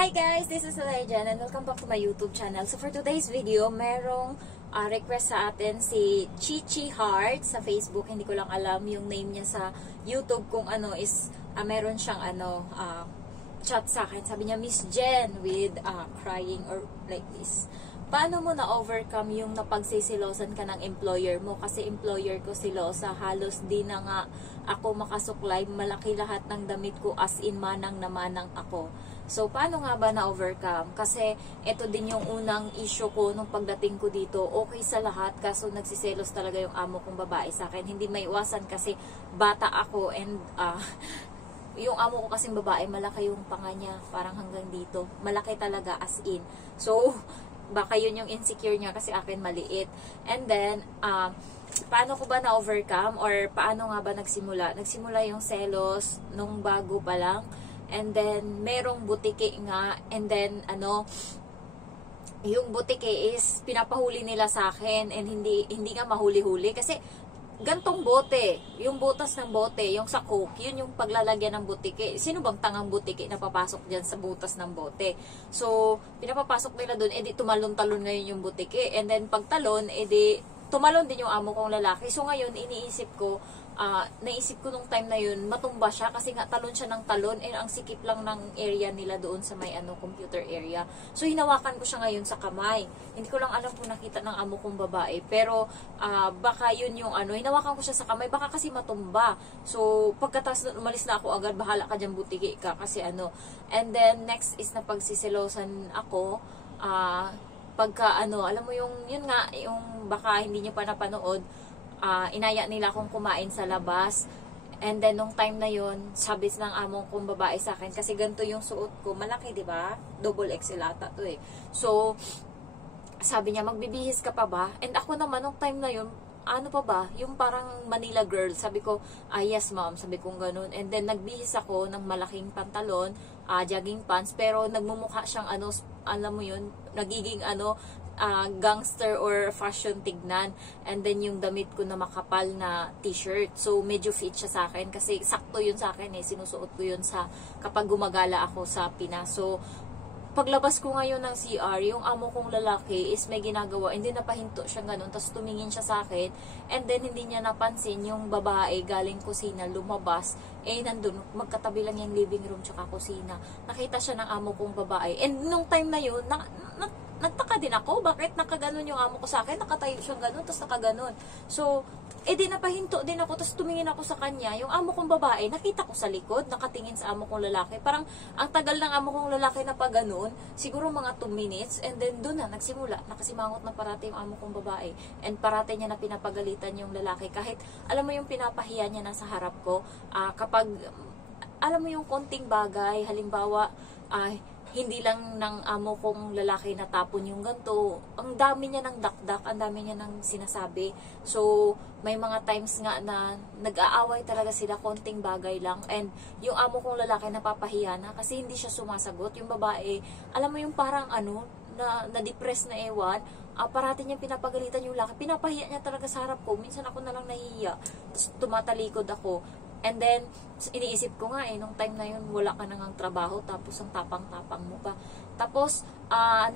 Hi guys, this is Elijah and welcome back to my YouTube channel. So for today's video, merong request sa atin si Chichi Heart sa Facebook. Hindi ko lang alam yung name niya sa YouTube kung ano is meron siyang chat sa akin. Sabi niya, Miss Jen with crying or like this. Paano mo na-overcome yung napagsisilosan ka ng employer mo? Kasi employer ko silosa, halos di na nga ako makasuklay, malaki lahat ng damit ko as in manang na manang ako. So, paano nga ba na-overcome? Kasi ito din yung unang issue ko nung pagdating ko dito. Okay sa lahat, kaso nagsiselos talaga yung amo kong babae sa akin. Hindi maiwasan kasi bata ako and yung amo ko kasing babae, malaki yung panga niya, parang hanggang dito. Malaki talaga as in. So, baka yun yung insecure niya kasi akin maliit. And then, paano ko ba na-overcome or paano nga ba nagsimula? Nagsimula yung selos nung bago pa lang. And then, merong butike nga. And then, yung butike is pinapahuli nila sa akin and hindi nga mahuli-huli. Kasi, gantong bote, yung butas ng bote, yung sa Coke, yun yung paglalagyan ng butike. Sino bang tangang butike na papasok dyan sa butas ng bote? So, pinapapasok nila dun, edi tumalon-talon ngayon yung butike. And then, pagtalon, edi tumalon din yung amo kong lalaki. So, ngayon, naisip ko nung time na yun, matumba siya kasi nga talon siya ng talon and ang sikip lang ng area nila doon sa may computer area. So, hinawakan ko siya ngayon sa kamay. Hindi ko lang alam kung nakita ng amo kong babae. Pero, baka yun yung hinawakan ko siya sa kamay, baka kasi matumba. So, pagkatapos umalis na ako agad, bahala ka dyan, butiki ka. Kasi And then, next is na pagsisilosan ako, pagka alam mo yung, yun nga, yung baka hindi nyo pa napanood, inaya nila akong kumain sa labas. And then, nung time na yun, sabi ng among kong babae sa akin, kasi ganito yung suot ko, malaki, di ba? Double XL ata to eh. So, sabi niya, magbibihis ka pa ba? And ako naman, nung time na yun, ano pa ba? Yung parang Manila girl. Sabi ko, yes ma'am. Sabi kong ganun. And then, nagbihis ako ng malaking pantalon, jogging pants, pero nagmumukha siyang alam mo yun, nagiging gangster or fashion tignan. And then yung damit ko na makapal na t-shirt. So medyo fit siya sa akin kasi sakto yun sa akin eh. Sinusuot ko yun kapag gumagala ako sa Pinas. So paglabas ko ngayon ng CR, yung amo kong lalaki is may ginagawa. Hindi napahinto siya ganun. Tapos tumingin siya sa akin. And then hindi niya napansin yung babae galing kusina lumabas. Nandun, magkatabi lang yung living room tsaka kusina. Nakita siya ng amo kong babae. And nung time na yun, nagtaka din ako, bakit nakaganon yung amo ko sa akin, nakatayo siyang ganon, tapos nakaganon. So, di napahinto din ako, tapos tumingin ako sa kanya, yung amo kong babae, nakita ko sa likod, nakatingin sa amo kong lalaki, parang ang tagal ng amo kong lalaki na pa ganon, siguro mga 2 minutes, and then doon na, nagsimula, nakasimangot na parati yung amo kong babae, and parati niya na pinapagalitan yung lalaki, kahit, alam mo yung pinapahiya niya na sa harap ko, kapag, alam mo yung konting bagay, halimbawa, hindi lang ng amo kong lalaki natapon yung ganito. Ang dami niya ng dakdak, ang dami niya ng sinasabi. So, may mga times nga na nag-aaway talaga sila, konting bagay lang. And yung amo kong lalaki napapahiya na kasi hindi siya sumasagot. Yung babae, alam mo yung parang na-depress na ewan, parati niya pinapagalitan yung lalaki. Pinapahiya niya talaga sa harap ko. Minsan ako na lang nahihiya. Tapos tumatalikod ako. And then, iniisip ko nga nung time na yun, wala ka nang trabaho, tapos ang tapang-tapang mo pa. Tapos,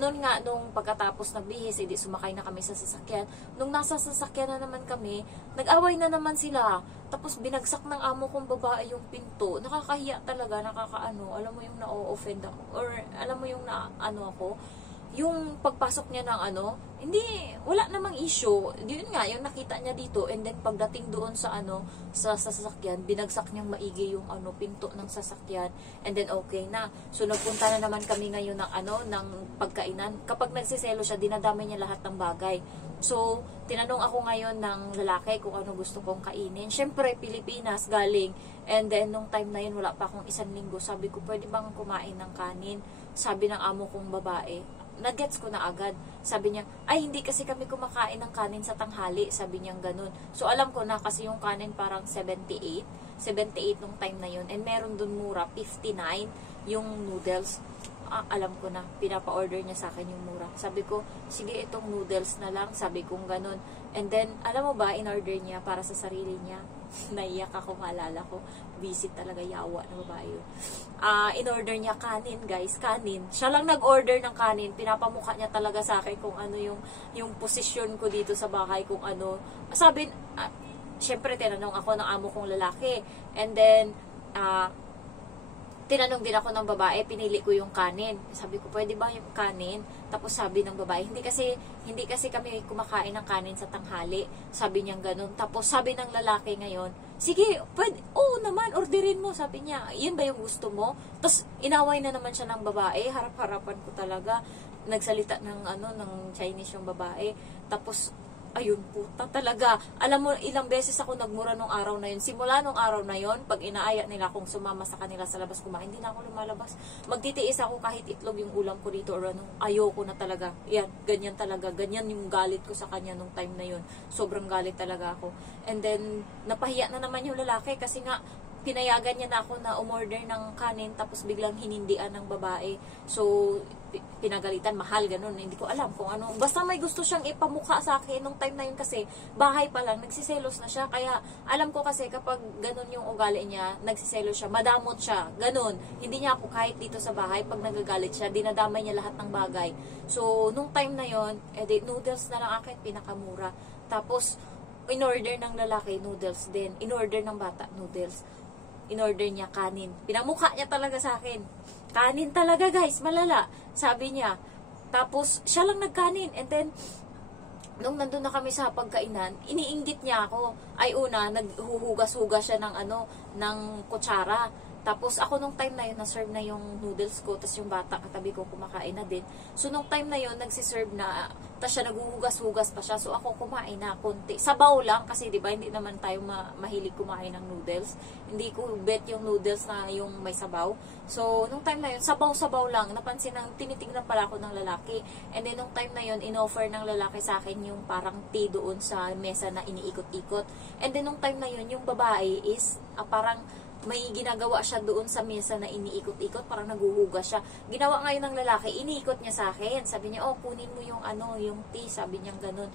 nung pagkatapos nagbihis, sumakay na kami sa sasakyan. Nung nasa sasakyan na naman kami, nag-away na naman sila. Tapos, binagsak ng amo kong babae yung pinto. Nakakahiya talaga, alam mo yung na-offend ako. Or, alam mo yung ako, yung pagpasok niya ng wala namang issue. Yun nga, yung nakita niya dito, and then pagdating doon sa sa sasakyan, binagsak niyang maigi yung pinto ng sasakyan, and then okay na. So, nagpunta na naman kami ngayon ng pagkainan. Kapag nagsiselo siya, dinadamay niya lahat ng bagay. So, tinanong ako ngayon ng lalaki kung ano gusto kong kainin. Siyempre, Pilipinas galing. And then, nung time na yun, wala pa akong 1 linggo. Sabi ko, pwede bang kumain ng kanin? Sabi ng amo kong babae. Nagets ko na agad. Sabi niya, ay hindi kasi kami kumakain ng kanin sa tanghali. Sabi niya ganun. So alam ko na kasi yung kanin parang 78 nung time na yun. And meron dun mura, 59 yung noodles. Alam ko na, pinapa-order niya sa akin yung mura. Sabi ko, sige itong noodles na lang. Sabi kong ganun. And then, alam mo ba, in-order niya para sa sarili niya, Naiyak ako, maalala ko. Visit talaga, yawa na babae yun. In-order niya kanin, guys. Kanin. Siya lang nag-order ng kanin. Pinapamukha niya talaga sa akin kung ano yung posisyon ko dito sa bahay. Kung ano. Sabi, syempre, tinanong ako ng amo kong lalaki. And then, tinanong din ako ng babae, pinili ko yung kanin. Sabi ko, pwede ba yung kanin? Tapos sabi ng babae, hindi kasi kami kumakain ng kanin sa tanghali. Sabi niya ganun. Tapos sabi ng lalaki ngayon, sige, pwede, oo naman, orderin mo. Sabi niya, yun ba yung gusto mo? Tapos inaway na naman siya ng babae, harap-harapan ko talaga. Nagsalita ng Chinese yung babae. Tapos, ayun, puta talaga. Alam mo, ilang beses ako nagmura nung araw na yun. Simula nung araw na yun, pag inaaya nila akong sumama sa kanila sa labas kumain, hindi na ako lumalabas. Magtitiis ako kahit itlog yung ulam ko dito or ano. Ayoko na talaga. Yan, ganyan talaga. Ganyan yung galit ko sa kanya nung time na yun. Sobrang galit talaga ako. And then, napahiya na naman yung lalaki kasi nga, pinayagan niya na ako na umorder ng kanin tapos biglang hinindian ng babae. So, pinagalitan, mahal, ganun. Hindi ko alam kung ano. Basta may gusto siyang ipamukha sa akin nung time na yun kasi bahay pa lang, nagsiselos na siya. Kaya alam ko kasi kapag ganun yung ugali niya, nagsiselos siya, madamot siya, ganun. Hindi niya ako kahit dito sa bahay, pag nagagalit siya, dinadamay niya lahat ng bagay. So, nung time na yun, noodles na lang akin, pinakamura. Tapos, in-order ng lalaki, noodles din. In-order ng bata, noodles. In-order niya kanin. Pinamukha niya talaga sa akin. Kanin talaga, guys, malala. Sabi niya. Tapos, siya lang nagkanin. And then, nung nandun na kami sa pagkainan, iniinggit niya ako. Ay, una, naghuhugas-hugas siya ng kutsara. Tapos, ako nung time na yun, na-serve na yung noodles ko, tapos yung bata, katabi ko, kumakain na din. So, nung time na yun, nagsiserve na, tapos siya naghuhugas-hugas pa siya. So, ako kumain na konti. Sabaw lang, kasi diba, hindi naman tayo mahilig kumain ng noodles. Hindi ko bet yung noodles na yung may sabaw. So, nung time na yun, sabaw-sabaw lang. Napansin tinitingnan pala ako ng lalaki. And then, nung time na yun, in-offer ng lalaki sa akin yung parang tea doon sa mesa na iniikot-ikot. And then, nung time na yun, yung babae is parang may ginagawa siya doon sa mesa na iniikot-ikot, parang naguhugas siya. Ginawa ngayon ng lalaki, iniikot niya sa akin. Sabi niya, oh, kunin mo yung yung tea. Sabi niya ganun.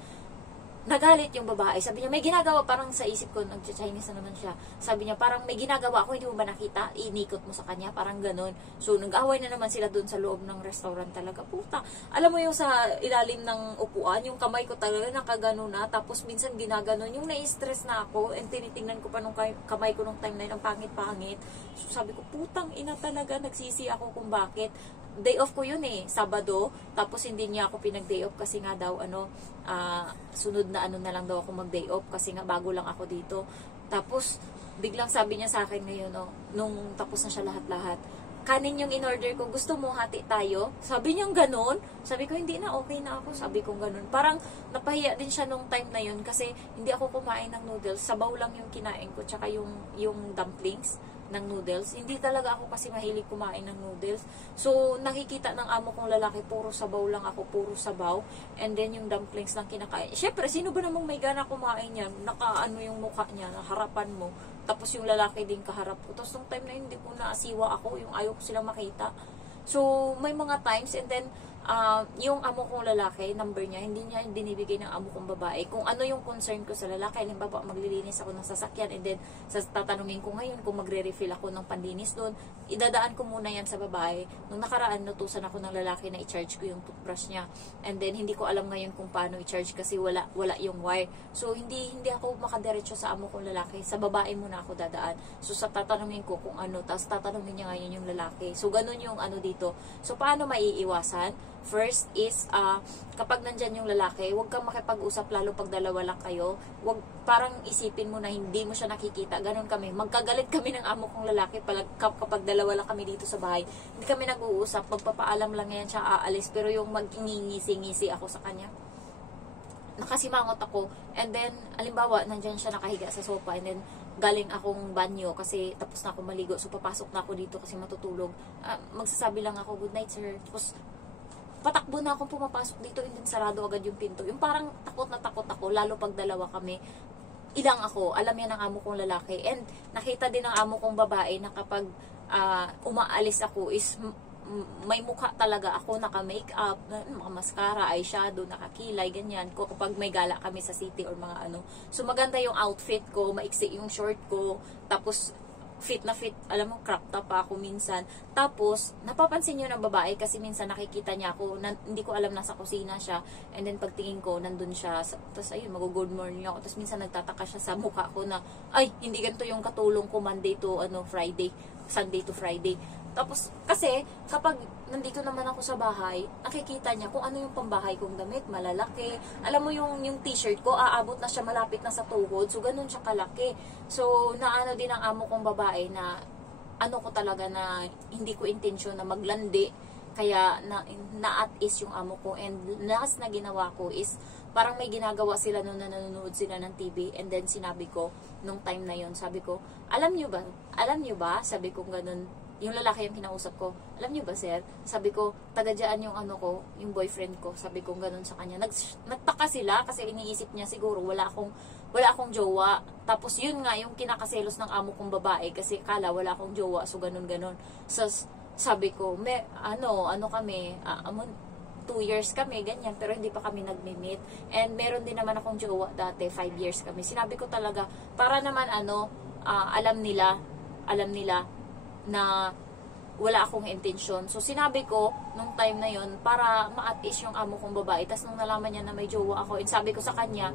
Nagalit yung babae. Sabi niya, may ginagawa, parang sa isip ko, nag-Chinese na naman siya. Sabi niya, parang may ginagawa ako, hindi mo ba nakita? Inikot mo sa kanya, parang ganun. So, nag-away na naman sila doon sa loob ng restaurant talaga. Puta, alam mo yung sa ilalim ng upuan, yung kamay ko talaga nakagano na, tapos minsan ginaganon, yung na-stress na ako, and tinitingnan ko pa nung kamay ko nung time na yun, ang pangit-pangit. So, sabi ko, putang ina talaga, nagsisi ako kung bakit. Day off ko yun Sabado, tapos hindi niya ako pinag-day off kasi nga daw sunod na na lang daw ako mag-day off kasi nga bago lang ako dito. Tapos biglang sabi niya sa akin ngayon nung tapos na siya lahat-lahat, kanin yung in-order ko, gusto mo hati tayo? Sabi niya ganun. Sabi ko, hindi na, okay na ako. Sabi ko ganun. Parang napahiya din siya nung time na yun kasi hindi ako kumain ng noodles. Sabaw lang yung kinain ko, tsaka yung dumplings ng noodles. Hindi talaga ako kasi mahilig kumain ng noodles. So, nakikita ng amo kong lalaki, puro sabaw lang ako, puro sabaw. And then, yung dumplings lang kinakain. Siyempre, sino ba namang may gana kumain yan? Nakaano yung mukha niya, harapan mo. Tapos, yung lalaki din kaharap ko. Tapos, nung time na yun, hindi ko naasiwa ako. Yung ayaw ko silang makita. So, may mga times, and then, yung amo kong lalaki, number niya, hindi niya binibigay ng amo kong babae. Kung ano yung concern ko sa lalaki, halimbawa maglilinis ako ng sasakyan, and then tatanungin ko ngayon kung magre-refill ako ng panlinis doon, idadaan ko muna yan sa babae. Nung nakaraan, nutusan ako ng lalaki na i-charge ko yung toothbrush niya. And then, hindi ko alam ngayon kung paano i-charge kasi wala yung wire. So, hindi ako makadiretso sa amo kong lalaki. Sa babae muna ako dadaan. So, sa tatanungin ko kung ano, tapos tatanungin niya ngayon yung lalaki. So, ganun yung dito. So, paano maiiwasan? First is, kapag nandyan yung lalaki, huwag kang makipag-usap lalo pag dalawa lang kayo. Huwag parang isipin mo na hindi mo siya nakikita. Ganon kami. Magkagalit kami ng amo kong lalaki kapag dalawa lang kami dito sa bahay. Hindi kami nag-uusap. Magpapaalam lang yan siya aalis. Pero yung mag-ngisi-ngisi ako sa kanya, nakasimangot ako. And then, alimbawa, nandyan siya nakahiga sa sofa. And then, galing akong banyo kasi tapos na ako maligo. So, papasok na ako dito kasi matutulog. Magsasabi lang ako, good night, sir. Tapos, patakbo na akong pumapasok dito, and then sarado agad yung pinto. Yung parang takot na takot ako, lalo pag dalawa kami. Ilang ako, alam yan ng amo kong lalaki. And nakita din ng amo kong babae na kapag umaalis ako is may mukha talaga ako, naka-makeup, mascara, eyeshadow, nakakilay, ganyan. Kapag may gala kami sa city or mga ano. So, maganda yung outfit ko, maiksi yung short ko, tapos, fit na fit, alam mo, crop top pa ako minsan. Tapos, napapansin nyo ng babae kasi minsan nakikita niya ako, hindi ko alam nasa kusina siya. And then, pagtingin ko, nandun siya. Tapos, ayun, mag-good morning ako. Tapos, minsan nagtataka siya sa mukha ko na, ay, hindi ganito yung katulong ko Monday to Friday, Sunday to Friday. Tapos, kasi, kapag nandito naman ako sa bahay, nakikita niya kung ano yung pambahay kong damit, malalaki. Alam mo yung t-shirt ko, aabot na siya malapit na sa tuhod. So, ganun siya kalaki. So, naano din ang amo kong babae na, ano ko talaga na, hindi ko intensyon na maglandi. Kaya, na-at is yung amo ko. And, last na ginawa ko is, parang may ginagawa sila nung nanonood sila ng TV. And then, sinabi ko, nung time na yon sabi ko, alam nyo ba? Sabi ko ganun, yung lalaki yung kinausap ko, alam niyo ba sir? Sabi ko, taga-dyan yung ano ko, yung boyfriend ko. Sabi ko ganun sa kanya. Nagtaka sila kasi iniisip niya siguro wala akong jowa. Tapos yun nga yung kinakaselos ng amo kong babae kasi kala wala akong jowa. So ganun. So sabi ko, ano kami, 2 years kami, ganyan, pero hindi pa kami nagmi-meet. And meron din naman akong jowa dati, 5 years kami. Sinabi ko talaga, para naman alam nila na wala akong intensyon. So, sinabi ko, nung time na yon para ma-at-ease yung amo kong babae. Tapos, nung nalaman niya na may jowa ako, and sabi ko sa kanya,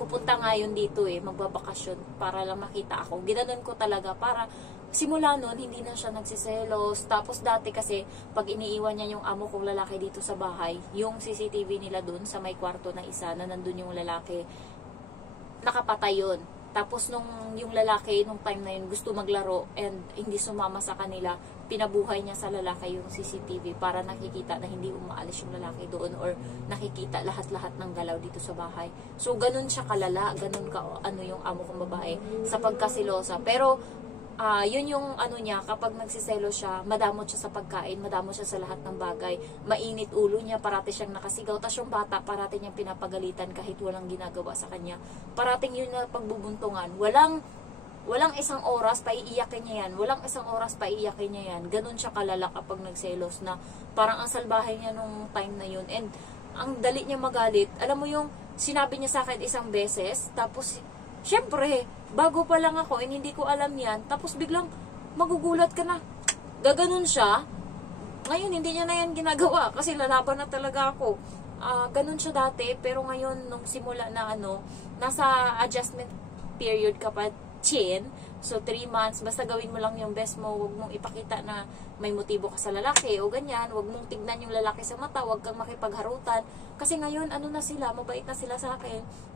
pupunta nga yun dito magbabakasyon para lang makita ako. Ginanon ko talaga para simula nun, hindi na siya nagsiselos. Tapos, dati kasi, pag iniiwan niya yung amo kong lalaki dito sa bahay, yung CCTV nila dun sa may kwarto na isa na nandun yung lalaki, nakapatay yun. Tapos nung yung lalaki, nung time na yun, gusto maglaro and hindi sumama sa kanila, pinabuhay niya sa lalaki yung CCTV para nakikita na hindi umaalis yung lalaki doon or nakikita lahat-lahat ng galaw dito sa bahay. So, ganun siya kalala, ganun yung amo kong babae sa pagkasilosa. Pero, yun yung niya, kapag nagsiselo siya, madamot siya sa pagkain, madamot siya sa lahat ng bagay, mainit ulo niya, parati siyang nakasigaw, tas yung bata, parati niyang pinapagalitan kahit walang ginagawa sa kanya. Parating yun na pagbubuntungan, walang isang oras, paiiyakin niya yan, ganun siya kalala kapag nagselos na, parang ang salbahe niya nung time na yun, and ang dali niya magalit, alam mo yung, sinabi niya sa akin isang beses, tapos, syempre, bago pa lang ako, hindi ko alam yan. Tapos biglang, magugulat ka na. Gaganon siya. Ngayon, hindi niya na yan ginagawa. Kasi lalaban na talaga ako. Ganon siya dati. Pero ngayon, nung simula na nasa adjustment period ka pa, chin. So, 3 months. Basta gawin mo lang yung best mo. Huwag mong ipakita na may motibo ka sa lalaki o ganyan. Huwag mong tignan yung lalaki sa mata. Huwag kang makipagharutan. Kasi ngayon, na sila, mabait na sila sa akin.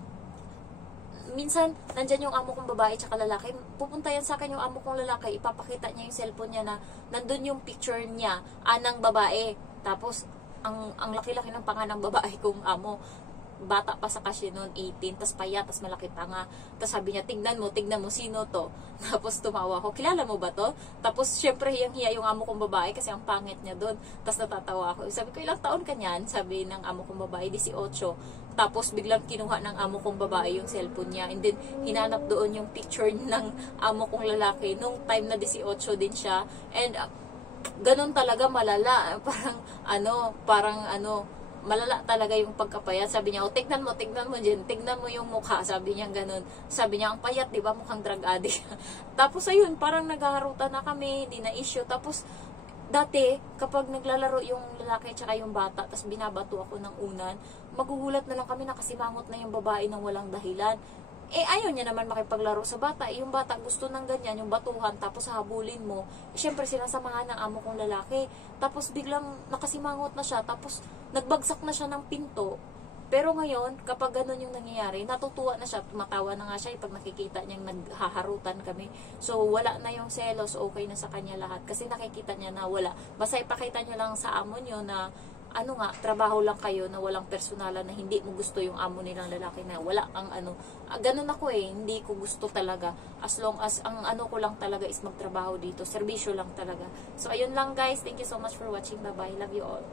Minsan, nandyan yung amo kong babae tsaka lalaki, pupunta yan sa akin yung amo kong lalaki, ipapakita niya yung cellphone niya na nandun yung picture niya, ng babae. Tapos, ang laki-laki ng panga ng babae kong amo. Bata pa sa kasi noon, 18, tas payat, tas malaki pa nga. Tas sabi niya, tignan mo, sino to? Tapos tumawa ko, kilala mo ba to? Tapos syempre hiya yung amo kong babae kasi ang pangit niya doon. Tas natatawa ako. Sabi ko, ilang taon ka niyan? Sabi ng amo kong babae, 18. Tapos biglang kinuha ng amo kong babae yung cellphone niya. And then hinanap doon yung picture ng amo kong lalaki. Nung time na 18 din siya. And ganun talaga malala. Parang malala talaga yung pagkapayat. Sabi niya, tignan mo dyan, tignan mo yung mukha. Sabi niya ganun. Sabi niya, ang payat, di ba? Mukhang drug addict. Tapos ayun, parang naghaharutan na kami, hindi na issue. Tapos, dati, kapag naglalaro yung lalaki tsaka yung bata, tapos binabato ako ng unan, magugulat na lang kami na kasimangot na yung babae ng walang dahilan. Ayaw niya naman makipaglaro sa bata. Yung bata gusto ng ganyan, yung batuhan, tapos habulin mo. Siyempre, sinasamahan ng amo kong lalaki. Tapos biglang nakasimangot na siya, tapos nagbagsak na siya ng pinto. Pero ngayon, kapag ganun yung nangyayari, natutuwa na siya, tumatawa na nga siya pag nakikita niyang naghaharutan kami. So, wala na yung selos, okay na sa kanya lahat. Kasi nakikita niya na wala. Basta ipakita niyo lang sa amo niyo na trabaho lang kayo na walang personalan na hindi mo gusto yung amo nilang lalaki na wala ang ganun ako hindi ko gusto talaga. As long as ang ko lang talaga is magtrabaho dito, serbisyo lang talaga. So, ayun lang guys. Thank you so much for watching. Bye-bye. Love you all.